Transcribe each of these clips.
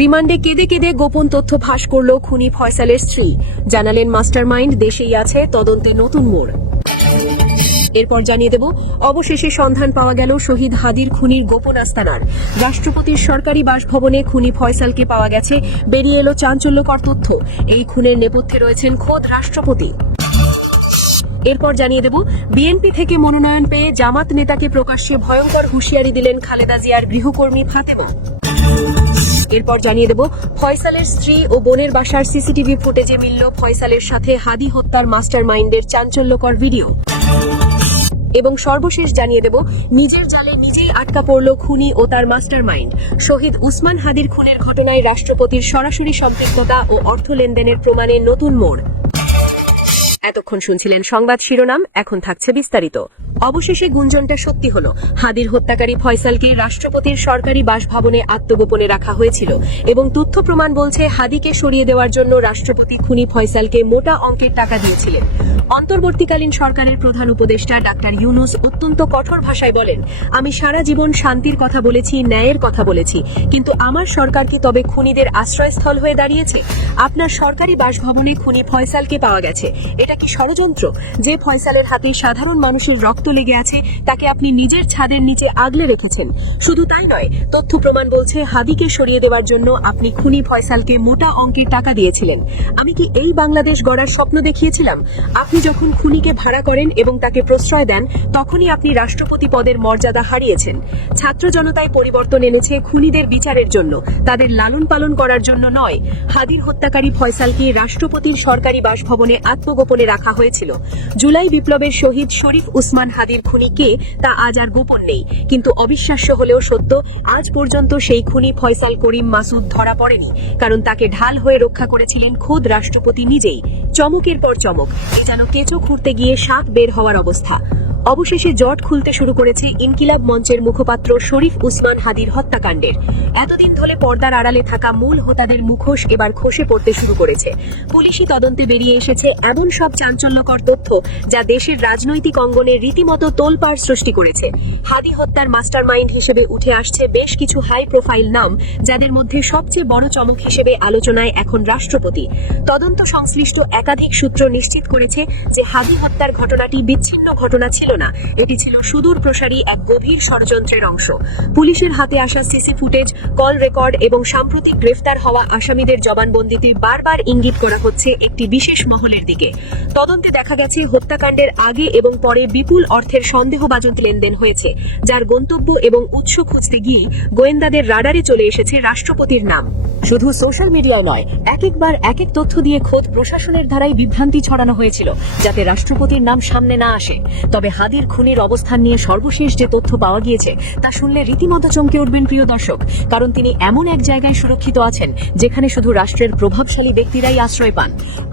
রিমান্ডে কেঁদে কেঁদে গোপন তথ্য ফাঁস করল খুনি ফয়সালের স্ত্রী। জানালেন মাস্টারমাইন্ড দেশেই আছে, তদন্তে নতুন মোড়। এরপর জানিয়ে দেব, অবশেষে সন্ধান পাওয়া গেল শহীদ হাদির খুনির গোপন আস্তানার। রাষ্ট্রপতির সরকারি বাসভবনে খুনি ফয়সালকে পাওয়া গেছে। বেরিয়ে এলো চাঞ্চল্যকর তথ্য। এই খুনের নেপথ্যে রয়েছেন খোদ রাষ্ট্রপতি। এরপর জানিয়ে দেব, বিএনপি থেকে মনোনয়ন পেয়ে জামাত নেতাকে প্রকাশ্যে ভয়ঙ্কর হুঁশিয়ারি দিলেন খালেদা জিয়ার গৃহকর্মী ফাতেমা। এরপর জানিয়ে দেব, ফয়সালের স্ত্রী ও বোনের বাসার সিসিটিভি ফুটেজে মিলল ফয়সালের সাথে হাদি হত্যার মাস্টারমাইন্ডের চাঞ্চল্যকর ভিডিও। এবং সর্বশেষ জানিয়ে দেব, নিজের জালে নিজেই আটকা পড়ল খুনি ও তার মাস্টারমাইন্ড। শহীদ উসমান হাদির খুনের ঘটনায় রাষ্ট্রপতির সরাসরি সম্পৃক্ততা ও অর্থ লেনদেনের প্রমাণে নতুন মোড়। এতক্ষণ শুনছিলেন সংবাদ শিরোনাম, এখন থাকছে বিস্তারিত। অবশেষে গুঞ্জনটা সত্যি হলো। হাদির হত্যাকারী ফয়সালকে রাষ্ট্রপতির সরকারি বাসভবনে আত্মগোপনে রাখা হয়েছিল এবং তথ্য প্রমাণ বলছে হাদিকে সরিয়ে দেওয়ার জন্য রাষ্ট্রপতি খুনি ফয়সালকে মোটা অঙ্কের টাকা দিয়েছিলেন। অন্তর্বর্তীকালীন সরকারের প্রধান উপদেষ্টা ডাক্তার ইউনূস অত্যন্ত কঠোর ভাষায় বলেন, আমি সারা জীবন শান্তির কথা বলেছি, ন্যায়ের কথা বলেছি, কিন্তু আমার সরকার কি তবে খুনিদের আশ্রয়স্থল হয়ে দাঁড়িয়েছে? আপনার সরকারি বাসভবনে খুনি ফয়সালকে পাওয়া গেছে। এটা কি ষড়যন্ত্র? যে ফয়সালের হাতে সাধারণ মানুষের রক্ত লেগে আছে তাকে আপনি নিজের ছাদের নিচে আগলে রেখেছেন। শুধু তাই নয়, তথ্য প্রমাণ বলছে হাদিকে সরিয়ে দেওয়ার জন্য আপনি খুনি ফয়সালকে মোটা অঙ্কের টাকা দিয়েছিলেন। আমি কি এই বাংলাদেশ গড়ার স্বপ্ন দেখিয়েছিলাম? আপনি যখন খুনিকে ভাড়া করেন এবং তাকে প্রশ্রয় দেন, তখনই আপনি রাষ্ট্রপতি পদের মর্যাদা হারিয়েছেন। ছাত্র জনতায় পরিবর্তন এনেছে খুনিদের বিচারের জন্য, তাদের লালন পালন করার জন্য নয়। হাদির হত্যাকারী ফয়সালকে রাষ্ট্রপতির সরকারি বাসভবনে আত্মগোপনে রাখা হয়েছিল। জুলাই বিপ্লবের শহীদ শরীফ উসমান হাদির খুনি কে তা আজ আর গোপন নেই, কিন্তু অবিশ্বাস্য হলেও সত্য, আজ পর্যন্ত সেই খুনি ফয়সাল করিম মাসুদ ধরা পড়েনি, কারণ তাকে ঢাল হয়ে রক্ষা করেছিলেন খোদ রাষ্ট্রপতি নিজেই। চমকের পর চমক, যেন কেঁচো খুঁড়তে গিয়ে সাপ বের হওয়ার অবস্থা। অবশেষে জট খুলতে শুরু করেছে ইনকিলাব মঞ্চের মুখপাত্র শরীফ উসমান হাদির হত্যাকাণ্ডের। এতদিন ধরে পর্দার আড়ালে থাকা মূল হোতাদের মুখোশ এবার খসে পড়তে শুরু করেছে। পুলিশি তদন্তে বেরিয়ে এসেছে এমন সব চাঞ্চল্যকর তথ্য যা দেশের রাজনৈতিক অঙ্গনে রীতিমতো তোলপাড় সৃষ্টি করেছে। হাদি হত্যার মাস্টারমাইন্ড হিসেবে উঠে আসছে বেশ কিছু হাই প্রোফাইল নাম, যাদের মধ্যে সবচেয়ে বড় চমক হিসেবে আলোচনায় এখন রাষ্ট্রপতি। তদন্ত সংশ্লিষ্ট একাধিক সূত্র নিশ্চিত করেছে যে হাদি হত্যার ঘটনাটি বিচ্ছিন্ন ঘটনা ছিল না, এটি ছিল সুদূর প্রসারী এক গভীর ষড়যন্ত্রের অংশ। পুলিশের হাতে আসা সিসি ফুটেজ, কল রেকর্ড এবং সাম্প্রতিক গ্রেফতার হওয়া আসামিদের জবানবন্দিতে বারবার ইঙ্গিত করা হচ্ছে একটি বিশেষ মহলের দিকে। তদন্তে দেখা গেছে হত্যাকাণ্ডের আগে এবং পরে বিপুল অর্থের সন্দেহভাজন লেনদেন হয়েছে, যার গন্তব্য এবং উৎস খুঁজতে গিয়ে গোয়েন্দাদের রাডারে চলে এসেছে রাষ্ট্রপতির নাম। শুধু সোশ্যাল মিডিয়ায় নয়, একবার এক এক তথ্য দিয়ে খোদ প্রশাসনের ধারায় বিভ্রান্তি ছড়ানো হয়েছিল, যাতে রাষ্ট্রপতির নাম সামনে না আসে। তবে হাদির খুনির অবস্থান নিয়ে সর্বশেষ যে তথ্য পাওয়া গিয়েছে তা শুনলে রীতিমতো চমকে উঠবেন প্রিয় দর্শক, কারণ তিনি এমন এক জায়গায় সুরক্ষিত আছেন যেখানে শুধু রাষ্ট্রের প্রভাবশালী ব্যক্তিরাই আশ্রয় পান।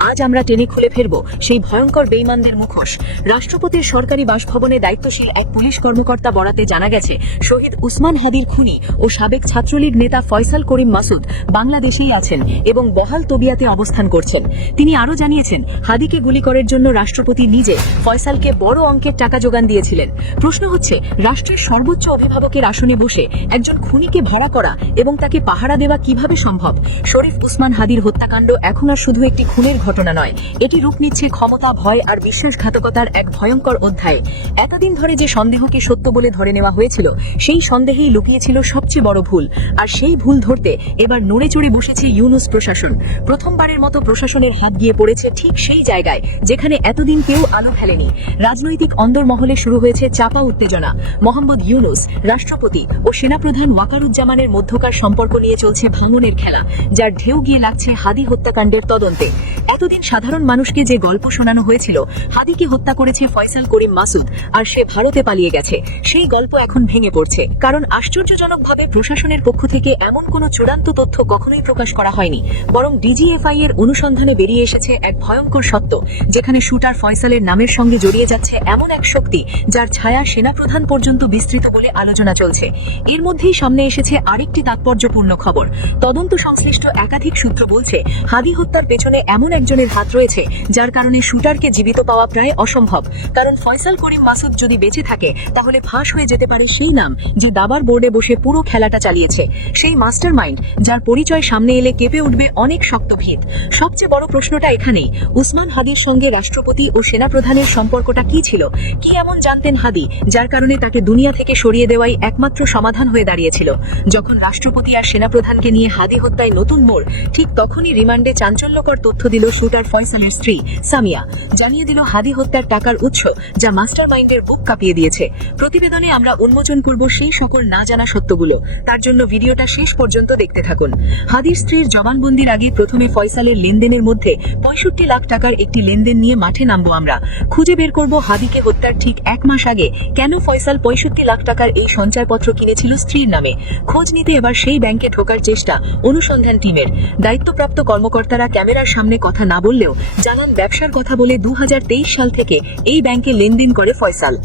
আজ আমরা টেনে খুলে ফেলব সেই ভয়ঙ্কর বেঈমানদের মুখোশ। রাষ্ট্রপতির সরকারি বাসভবনে দায়িত্বশীল এক পুলিশ কর্মকর্তা বরাতে জানা গেছে, শহীদ উসমান হাদির খুনি ও সাবেক ছাত্রলীগ নেতা ফয়সাল করিম মাসুদ বাংলাদেশেই আছেন এবং বহাল তবিয়াতে অবস্থান করছেন। তিনি আরও জানিয়েছেন, হাদিকে গুলি করার জন্য রাষ্ট্রপতি নিজে ফয়সালকে বড় অঙ্কের টাকা যোগান দিয়েছিলেন। প্রশ্ন হচ্ছে, রাষ্ট্রের সর্বোচ্চ অভিভাবকের আসনে বসে একজন খুনিকে ভাড়া করা এবং তাকে পাহারা দেওয়া কিভাবে সম্ভব? শরীফ উসমান হাদির হত্যাকাণ্ড এখন আর শুধু একটি খুনের ঘটনা নয়, এটি রূপ নিচ্ছে ক্ষমতা, ভয় আর বিশ্বাসঘাতকতার এক ভয়ঙ্কর অধ্যায়। এতদিন ধরে যে সন্দেহকে সত্য বলে ধরে নেওয়া হয়েছিল, সেই সন্দেহেই লুকিয়েছিল সবচেয়ে বড় ভুল। আর সেই ভুল ধরতে এবার নড়ে চড়ে বসেছে ইউনূস প্রশাসন। প্রথমবারের মতো প্রশাসনের হাত গিয়ে পড়েছে ঠিক সেই জায়গায় যেখানে এতদিন কেউ আলো ফেলেনি। রাজনৈতিক অন্দরমহলে শুরু হয়েছে চাপা উত্তেজনা। মোহাম্মদ ইউনূস, রাষ্ট্রপতি ও সেনাপ্রধান ওয়াকারুজ্জামানের মধ্যকার সম্পর্ক নিয়ে চলছে ভাঙনের খেলা, যার ঢেউ গিয়ে লাগছে হাদি হত্যাকাণ্ডের তদন্তে। এতদিন সাধারণ মানুষকে যে গল্প শোনানো হয়েছিল, হাদিকে হত্যা করেছে ফয়সাল করিম মাসুদ আর সে ভারতে পালিয়ে গেছে, সেই গল্প এখন ভেঙে পড়ছে। কারণ আশ্চর্যজনকভাবে প্রশাসনের পক্ষ থেকে এমন কোনো চূড়ান্ত তথ্য কখনোই প্রকাশ করা হয়নি, বরং ডিজিএফআই এর অনুসন্ধানে বেরিয়ে এসেছে এক ভয়ঙ্কর সত্য, যেখানে শুটার ফয়সালের নামের সঙ্গে জড়িয়ে যাচ্ছে এমন এক শক্তি, যার ছায়া সেনাপ্রধান পর্যন্ত বিস্তৃত বলে আলোচনা চলছে। এর মধ্যেই সামনে এসেছে আরেকটি তাৎপর্যপূর্ণ খবর। তদন্ত সংশ্লিষ্ট একাধিক সূত্র বলছে, হাদি হত্যার পেছনে এমন একজনের হাত রয়েছে যার কারণে শুটারকে জীবিত পাওয়া প্রায় অসম্ভব। কারণ ফয়সাল করিম মাসুদ যদি বেঁচে থাকে তাহলে ফাঁস হয়ে যেতে পারে সেই নাম যে দাবার বোর্ডে বসে পুরো খেলাটা চালিয়েছে, সেই মাস্টার মাইন্ড যার পরিচয় সামনে এলে কেঁপে উঠবে অনেক শক্ত ভিত। সবচেয়ে বড় প্রশ্নটা এখানেই, উসমান হাদির সঙ্গে রাষ্ট্রপতি ও সেনাপ্রধানের সম্পর্কটা কি ছিল? কি এমন জানতেন হাদি যার কারণে তাকে দুনিয়া থেকে সরিয়ে দেওয়াই একমাত্র সমাধান হয়ে দাঁড়িয়েছিল? যখন রাষ্ট্রপতি আর সেনাপ্রধানকে নিয়ে হাদি হত্যায় নতুন মোড়, ঠিক তখনই রিমান্ডে চাঞ্চল্যকর তথ্য দিল শুটার ফয়সালের স্ত্রী সামিয়া। জানিয়ে দিল হাদি হত্যার টাকার উৎস, যা মাস্টার মাইন্ডের বুক কাঁপিয়ে দিয়েছে। প্রতিবেদনে আমরা উন্মোচন করব সেই সকল না জানা সত্যগুলো। তার জন্য ভিডিওটা শেষ পর্যন্ত দেখতে থাকুন। হাদির স্ত্রীর জবানবন্দির আগে প্রথমে ফয়সালের লেনদেনের মধ্যে 65 লাখ টাকার একটি লেনদেন নিয়ে মাঠে নামবো আমরা। খুঁজে বের করব হাদিকে হত্যার ঠিক 1 মাস আগে কেন ফয়সাল 65 লাখ টাকার এই সঞ্চয়পত্র কিনেছিল স্ত্রীর নামে। খোঁজ নিতে এবার সেই ব্যাংকে ঢোকার চেষ্টা অনুসন্ধান টিমের। দায়িত্বপ্রাপ্ত কর্মকর্তারা ক্যামেরার সামনে কথা না বললেও জানান ব্যবসার কথা বলে 2023 সাল থেকে এই ব্যাংকে লেনদেন করে ফয়সাল।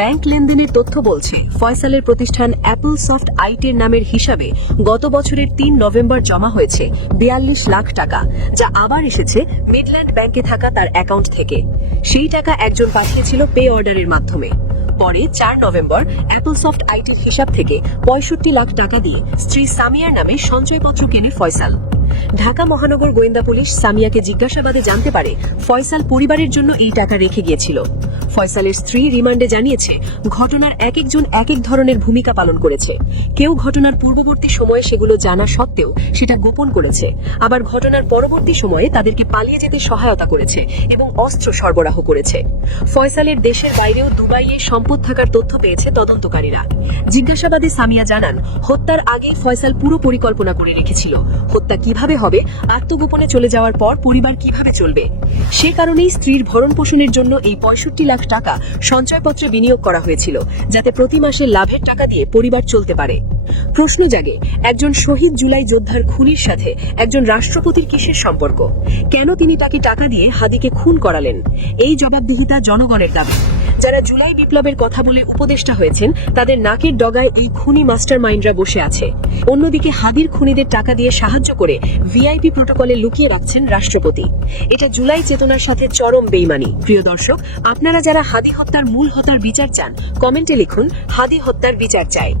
ব্যাংক লেনদেনের তথ্য বলছে, ফয়সালের প্রতিষ্ঠান অ্যাপল সফট আইটির নামের হিসাবে গত বছরের 3 নভেম্বর জমা হয়েছে 42 লাখ টাকা, যা আবার এসেছে মিডল্যান্ড ব্যাংকে থাকা তার অ্যাকাউন্ট থেকে। সেই টাকা একজন পাঠিয়েছিল পে অর্ডারের মাধ্যমে। পরে 4 নভেম্বর অ্যাপল সফট আইটির হিসাব থেকে 65 লাখ টাকা দিয়ে স্ত্রী সামিয়ার নামে সঞ্চয়পত্র কেনে ফয়সাল। ঢাকা মহানগর গোয়েন্দা পুলিশ সামিয়াকে জিজ্ঞাসাবাদে জানতে পারে ফয়সাল পরিবারের জন্য এই টাকা রেখে গিয়েছিল। ফয়সালের স্ত্রী রিমান্ডে জানিয়েছে, ঘটনার এক একজন এক এক ধরনের ভূমিকা পালন করেছে। কেউ ঘটনার পূর্ববর্তী সময়ে সেগুলো জানা সত্ত্বেও সেটা গোপন করেছে, আবার ঘটনার পরবর্তী সময়ে তাদেরকে পালিয়ে যেতে সহায়তা করেছে এবং অস্ত্র সরবরাহ করেছে। ফয়সালের দেশের বাইরেও দুবাইয়ে সম্পদ থাকার তথ্য পেয়েছে তদন্তকারীরা। জিজ্ঞাসাবাদে সামিয়া জানান, হত্যার আগে ফয়সাল পুরো পরিকল্পনা করে রেখেছিল হত্যা কিভাবে হবে, আত্মগোপনে চলে যাওয়ার পর পরিবার কিভাবে চলবে। সে কারণেই স্ত্রীর ভরণ পোষণের জন্য এই 65 লাখ টাকা সঞ্চয়পত্রে বিনিয়োগ করা হয়েছিল, যাতে প্রতি মাসে লাভের টাকা দিয়ে পরিবার চলতে পারে। প্রশ্ন জাগে, একজন শহীদ জুলাই যোদ্ধার খুনির সাথে একজন রাষ্ট্রপতির কিসের সম্পর্ক? কেন তিনি তাকে টাকা দিয়ে হাদিকে খুন করালেন? এই জবাবদিহিতা জনগণের দাবি। যারা জুলাই বিপ্লবের কথা বলে উপদেষ্টা হয়েছেন তাদের নাকের ডগায় এই খুনি মাস্টার মাইন্ডরা বসে আছে। অন্যদিকে হাদির খুনিদের টাকা দিয়ে সাহায্য করে ভিআইপি প্রটোকলে লুকিয়ে রাখছেন রাষ্ট্রপতি। এটা জুলাই চেতনার সাথে চরম বেইমানি। প্রিয় দর্শক, আপনারা যারা হাদি হত্যার মূল হত্যার বিচার চান, কমেন্টে লিখুন হাদি হত্যার বিচার চাই।